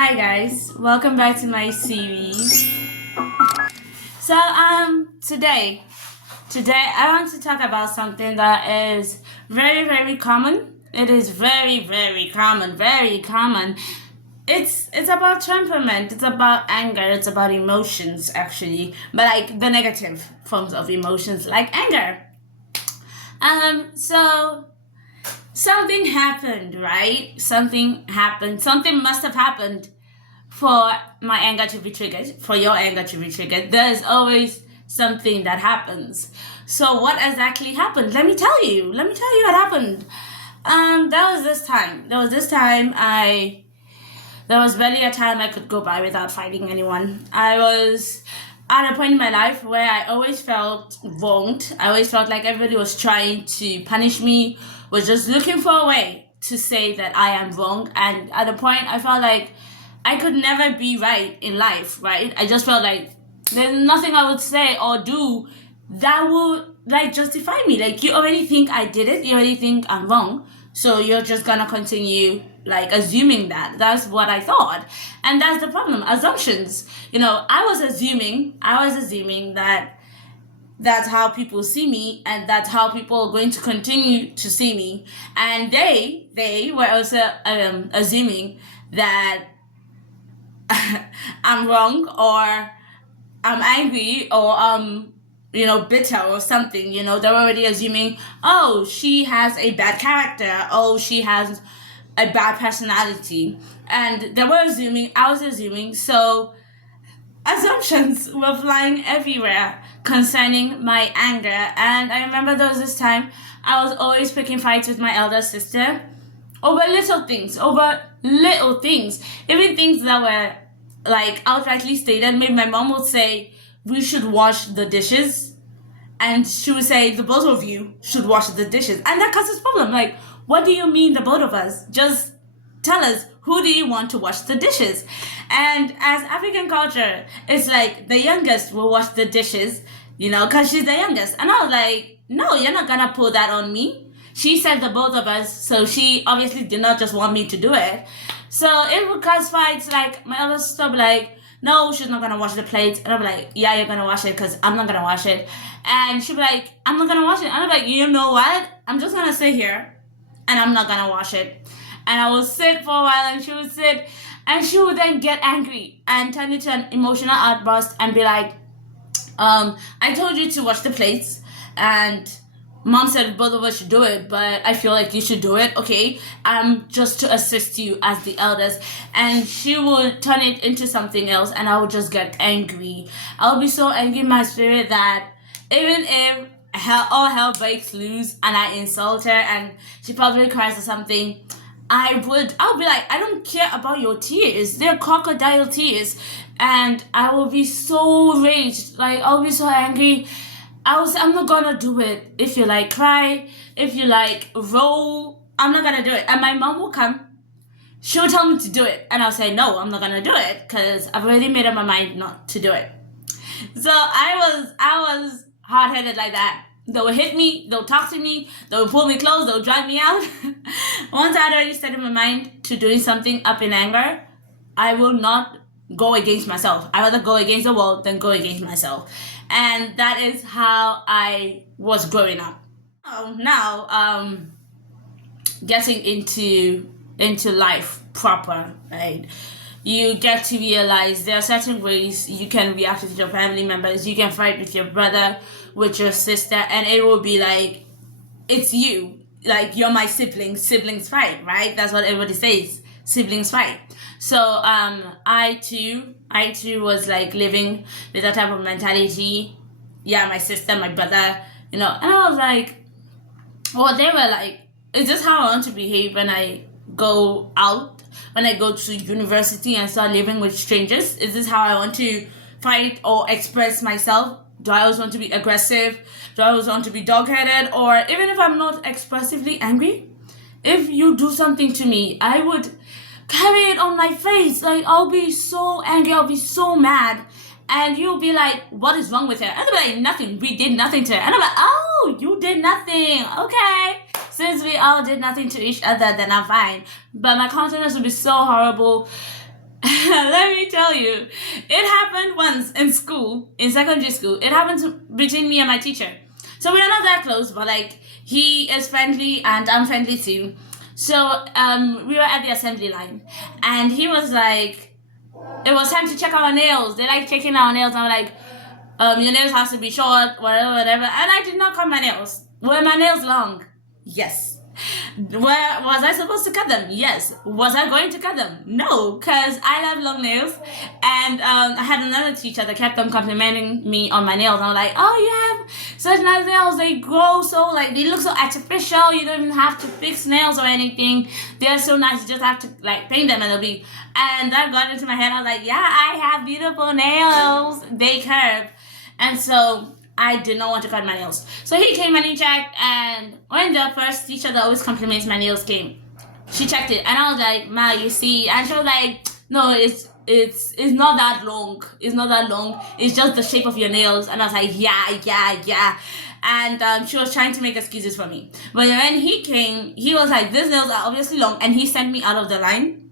Hi guys, welcome back to my series. So today I want to talk about something that is very common. It is very common, very common. It's about temperament, it's about anger, it's about emotions actually, but like the negative forms of emotions like anger. So something happened, right? Something happened. Something must have happened for my anger to be triggered, for your anger to be triggered. There's always something that happens. So what exactly happened? Let me tell you. Let me tell you what happened. There was this time. There was barely a time I could go by without fighting anyone. I was at a point in my life where I always felt wronged. I always felt like everybody was trying to punish me, was just looking for a way to say that I am wrong. And at a point, I felt like I could never be right in life, right? I just felt like there's nothing I would say or do that would like justify me. Like you already think I did it, you already think I'm wrong, so you're just gonna continue like assuming that. That's what I thought. And that's the problem. Assumptions. I was assuming that that's how people see me and that's how people are going to continue to see me. And they were also assuming that I'm wrong or I'm angry or bitter or something. They're already assuming, oh, she has a bad character, oh, she has a bad personality. And they were assuming, I was assuming, so assumptions were flying everywhere concerning my anger. And I remember there was this time I was always picking fights with my elder sister over little things, even things that were like outrightly stated. Maybe my mom would say we should wash the dishes, and she would say the both of you should wash the dishes, and that causes problem. Like, what do you mean the both of us? Just tell us, who do you want to wash the dishes? And as African culture, it's like the youngest will wash the dishes, because she's the youngest. And I was like, no, you're not gonna pull that on me. She said the both of us, so she obviously did not just want me to do it. So it would cause fights. Like my elder sister would be like, no, she's not gonna wash the plates. And I'll be like, yeah, you're gonna wash it because I'm not gonna wash it. And she'd be like, I'm not gonna wash it. And I'll be like, you know what? I'm just gonna sit here and I'm not gonna wash it. And I will sit for a while and she would sit and she would then get angry and turn into an emotional outburst and be like, I told you to wash the plates and mom said both of us should do it, but I feel like you should do it, okay? Just to assist you as the eldest. And she would turn it into something else and I would just get angry. I would be so angry in my spirit that even if all hell breaks loose and I insult her and she probably cries or something, I'll be like, I don't care about your tears. They're crocodile tears. And I will be so raged. Like, I'll be so angry. I'm not gonna do it. If you like cry, if you like roll, I'm not gonna do it. And my mom will come. She'll tell me to do it. And I'll say, no, I'm not gonna do it. Because I've already made up my mind not to do it. So I was hard-headed like that. They'll hit me, they'll talk to me, they'll pull me close, they'll drag me out. Once I had already set in my mind to doing something up in anger, I will not go against myself. I rather go against the world than go against myself. And that is how I was growing up. Now, getting into life proper, right? You get to realize there are certain ways you can react with your family members. You can fight with your brother, with your sister, and it will be like, it's you. Like, you're my sibling. Siblings fight, right? That's what everybody says. Siblings fight. So, I too was like living with that type of mentality. Yeah, my sister, my brother, and I was like, well, they were like, is this how I want to behave when I go out, when I go to university and start living with strangers? Is this how I want to fight or express myself? Do I always want to be aggressive? Do I always want to be dog-headed? Or even if I'm not expressively angry, if you do something to me, I would carry it on my face. Like, I'll be so angry, I'll be so mad. And you'll be like, what is wrong with her? And they'll be like, nothing, we did nothing to her. And I'm like, oh, you did nothing. Okay. Since we all did nothing to each other, then I'm fine. But my countenance would be so horrible. Let me tell you, it happened once in school, in secondary school. It happened between me and my teacher. So we are not that close, but like he is friendly and I'm friendly too. So we were at the assembly line, and he was like, it was time to check our nails. They like checking our nails. I'm like, your nails has to be short, whatever, whatever. And I did not cut my nails. Were my nails long? Yes. Where was I supposed to cut them? Yes. Was I going to cut them? No, because I love long nails. And I had another teacher that kept on complimenting me on my nails. I was like, oh, you have such nice nails. They grow so, like, they look so artificial. You don't even have to fix nails or anything. They're so nice. You just have to, like, paint them and they'll be. And that got into my head. I was like, yeah, I have beautiful nails. They curve. And so I did not want to cut my nails. So he came and he checked, and when the first teacher that always compliments my nails came, she checked it, and I was like, Ma, you see, and she was like, no, it's not that long. It's not that long. It's just the shape of your nails. And I was like, yeah. And she was trying to make excuses for me. But when he came, he was like, these nails are obviously long, and he sent me out of the line.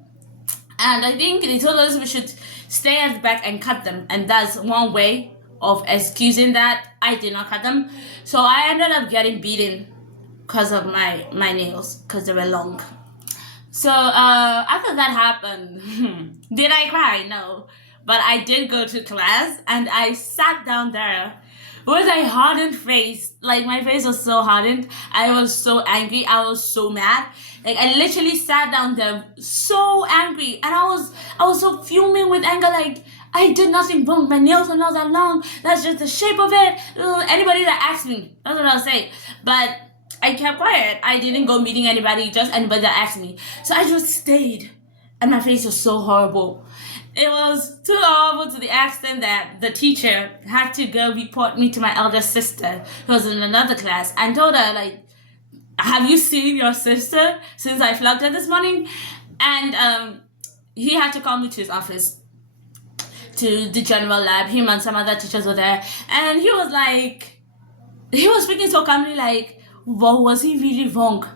And I think they told us we should stay at the back and cut them, and that's one way of excusing that I did not cut them. So I ended up getting beaten because of my nails, because they were long. So after that happened, did I cry? No. But I did go to class and I sat down there with a hardened face. Like, my face was so hardened. I was so angry. I was so mad. Like, I literally sat down there so angry, and I was so fuming with anger. Like, I did nothing wrong. My nails are not that long. That's just the shape of it. Anybody that asked me, that's what I'll say. But I kept quiet. I didn't go meeting anybody, just anybody that asked me. So I just stayed, and my face was so horrible. It was too horrible to the extent that the teacher had to go report me to my elder sister, who was in another class, and told her, like, have you seen your sister since I flunked her this morning? And he had to call me to his office, to the general lab. Him and some other teachers were there, and he was speaking so calmly, like, well, was he really wrong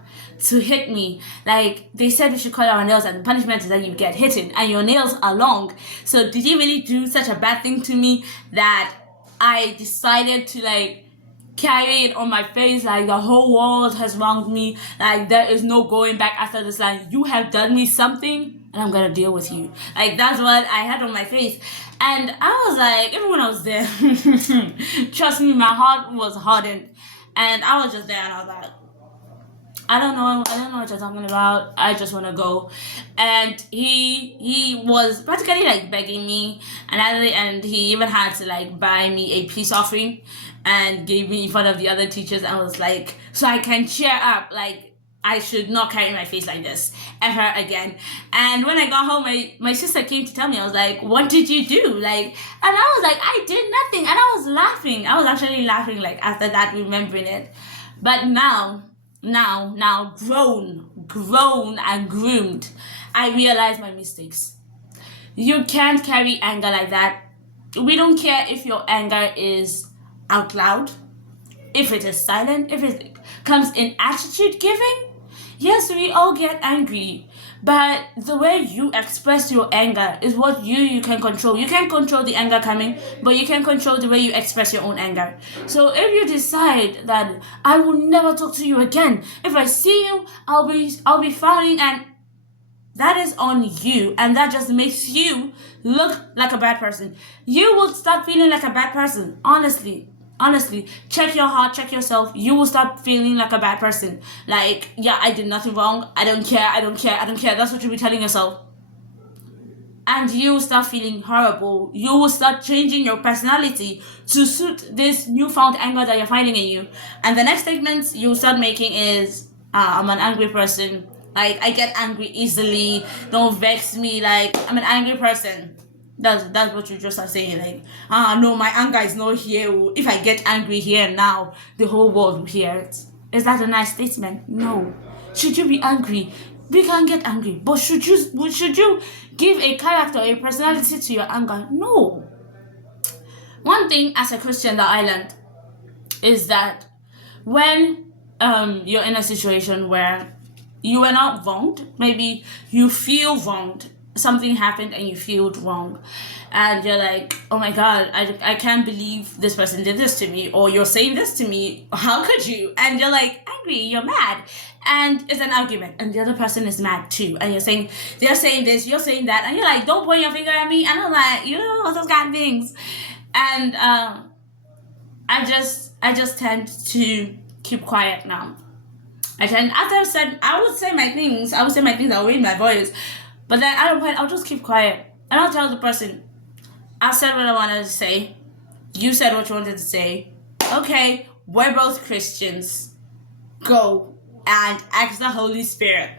to hit me? Like, they said we should cut our nails, and the punishment is that you get hit, and your nails are long. So did he really do such a bad thing to me that I decided to, like, carry it on my face, like the whole world has wronged me, like there is no going back after this, like you have done me something and I'm gonna deal with you. Like, that's what I had on my face. And I was like, everyone was there. Trust me, my heart was hardened, and I was just there, and I was like, I don't know what you're talking about. I just want to go. And he was practically like begging me, and at the end he even had to like buy me a peace offering and gave me in front of the other teachers, and was like, so I can cheer up, like I should not carry my face like this ever again. And when I got home, my sister came to tell me, I was like, what did you do? Like, and I was like, I did nothing. And I was laughing. I was actually laughing, like, after that, remembering it. But now, grown and groomed, I realize my mistakes. You can't carry anger like that. We don't care if your anger is out loud, if it is silent, if it comes in attitude giving. Yes, we all get angry, but the way you express your anger is what you can control. You can't control the anger coming, but you can control the way you express your own anger. So if you decide that I will never talk to you again, if I see you, I'll be frowning, and that is on you, and that just makes you look like a bad person. You will start feeling like a bad person, honestly, check your heart, check yourself. You will start feeling like a bad person. Like, yeah, I did nothing wrong. I don't care. That's what you'll be telling yourself. And you will start feeling horrible. You will start changing your personality to suit this newfound anger that you're finding in you. And the next statement you start making is, I'm an angry person. Like, I get angry easily. Don't vex me. Like, I'm an angry person. That's what you just are saying. Like, no, my anger is not here. If I get angry here now, the whole world will hear it. Is that a nice statement? No. Should you be angry? We can get angry, but should you give a character, a personality to your anger? No. One thing as a Christian that I learned is that when you're in a situation where you are not wronged, maybe you feel wronged, something happened and you feel wrong, and you're like, oh my god, I can't believe this person did this to me, or you're saying this to me, how could you? And you're like angry, you're mad, and it's an argument, and the other person is mad too, and they're saying this, you're saying that, and you're like, don't point your finger at me, and I'm like, all those kind of things. And I just tend to keep quiet now. I would say my things, I'll raise my voice, but then at a point, I'll just keep quiet. And I'll tell the person, I said what I wanted to say. You said what you wanted to say. Okay, we're both Christians. Go and ask the Holy Spirit.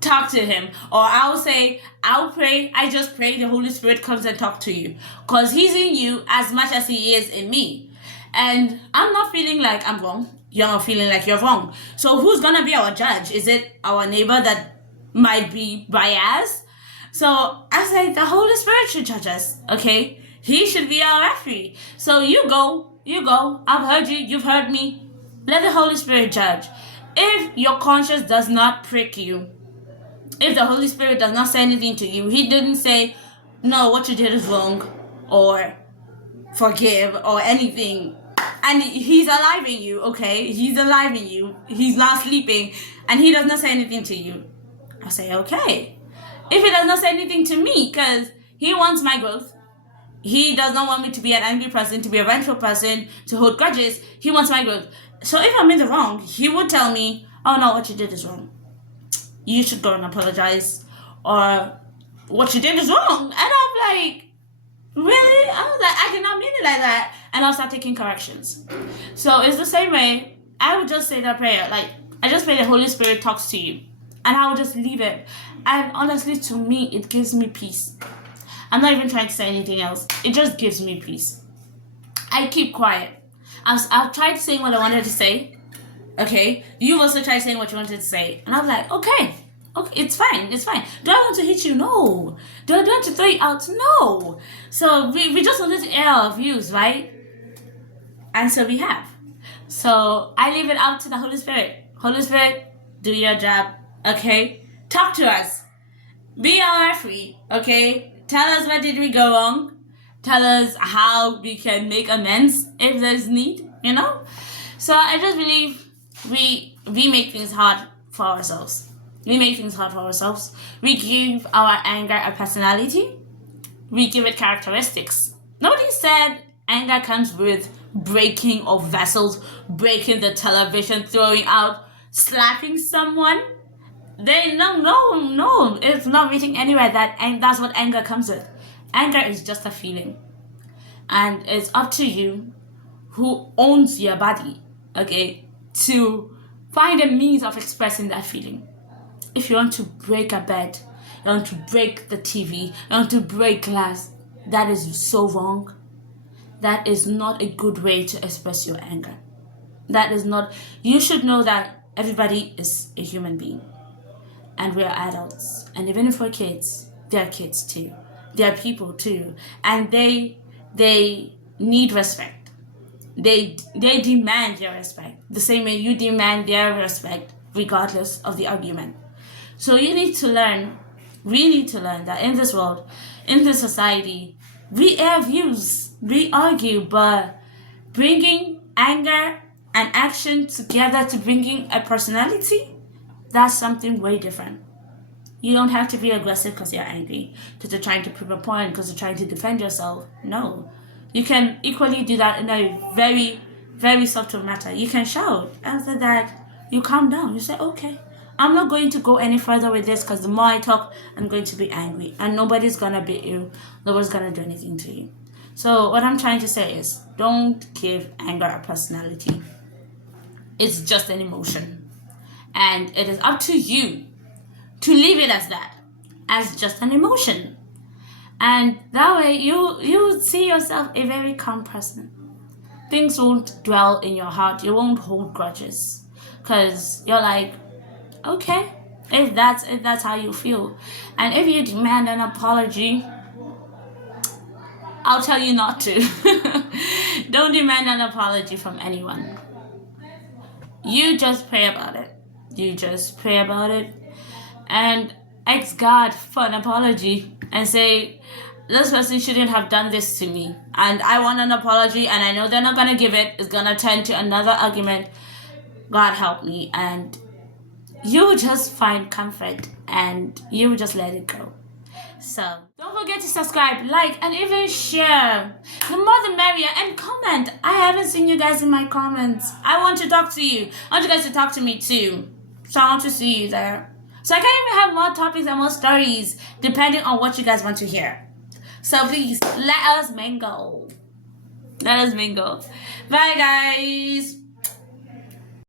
Talk to him. Or I'll say, I'll pray. I just pray the Holy Spirit comes and talk to you. Because he's in you as much as he is in me. And I'm not feeling like I'm wrong. You're not feeling like you're wrong. So who's going to be our judge? Is it our neighbor that might be biased? So I say the Holy Spirit should judge us, okay? He should be our referee. So you go. I've heard you. You've heard me. Let the Holy Spirit judge. If your conscience does not prick you, if the Holy Spirit does not say anything to you, he didn't say, no, what you did is wrong, or forgive, or anything, and he's alive in you, okay? He's alive in you. He's not sleeping, and he does not say anything to you. I'll say, okay. If he does not say anything to me, because he wants my growth, he does not want me to be an angry person, to be a vengeful person, to hold grudges. He wants my growth. So if I'm in the wrong, he would tell me, oh no, what you did is wrong. You should go and apologize. Or what you did is wrong. And I'm like, really? I was like, I cannot mean it like that. And I'll start taking corrections. So it's the same way. I would just say that prayer. Like, I just pray the Holy Spirit talks to you. And I would just leave it. And honestly, to me, it gives me peace. I'm not even trying to say anything else. It just gives me peace. I keep quiet. I've tried saying what I wanted to say. Okay? You've also tried saying what you wanted to say. And I'm like, okay, it's fine. Do I want to hit you? No. Do I want to throw you out? No. So we just wanted to air our views, right? And so we have. So I leave it up to the Holy Spirit. Holy Spirit, do your job. Okay? Talk to us. Be our referee. Okay? Tell us where did we go wrong. Tell us how we can make amends if there's need, So I just believe we make things hard for ourselves. We give our anger a personality. We give it characteristics. Nobody said anger comes with breaking of vessels, breaking the television, throwing out, slapping someone. No, it's not written anywhere and that's what anger comes with. Anger is just a feeling, and it's up to you, who owns your body, okay, to find a means of expressing that feeling. If you want to break a bed, you want to break the TV, you want to break glass, that is so wrong. That is not a good way to express your anger. You should know that everybody is a human being. And we're adults. And even if we're kids, they're kids too. They're people too. And they need respect. They demand your respect. The same way you demand their respect, regardless of the argument. So we need to learn that in this world, in this society, we air views, we argue, but bringing anger and action together to bringing a personality, that's something way different. You don't have to be aggressive because you're angry, because you're trying to prove a point, because you're trying to defend yourself. No. You can equally do that in a very, very subtle matter. You can shout. After that, you calm down. You say, okay, I'm not going to go any further with this because the more I talk, I'm going to be angry. And nobody's going to beat you. Nobody's going to do anything to you. So what I'm trying to say is, don't give anger a personality. It's just an emotion. And it is up to you to leave it as that, as just an emotion. And that way you see yourself a very calm person. Things won't dwell in your heart. You won't hold grudges. Because you're like, okay, if that's how you feel. And if you demand an apology, I'll tell you not to. Don't demand an apology from anyone. You just pray about it. And ask God for an apology and say, this person shouldn't have done this to me. And I want an apology, and I know they're not going to give it. It's going to turn to another argument. God help me. And you just find comfort and you just let it go. So don't forget to subscribe, like, and even share. The more the merrier. And comment. I haven't seen you guys in my comments. I want to talk to you. I want you guys to talk to me too. So I want to see you there. So I can even have more topics and more stories depending on what you guys want to hear. So please let us mingle. Let us mingle. Bye guys.